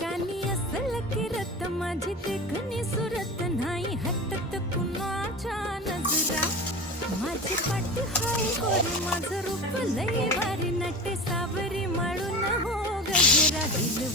कानी असल किरत माझी देखणी सुरत नाही हटत कुणाच्या नजरा माझी पाठ हाय गोरी माझं रूप लय भारी नटे सावरी माळून हो गजरा दिल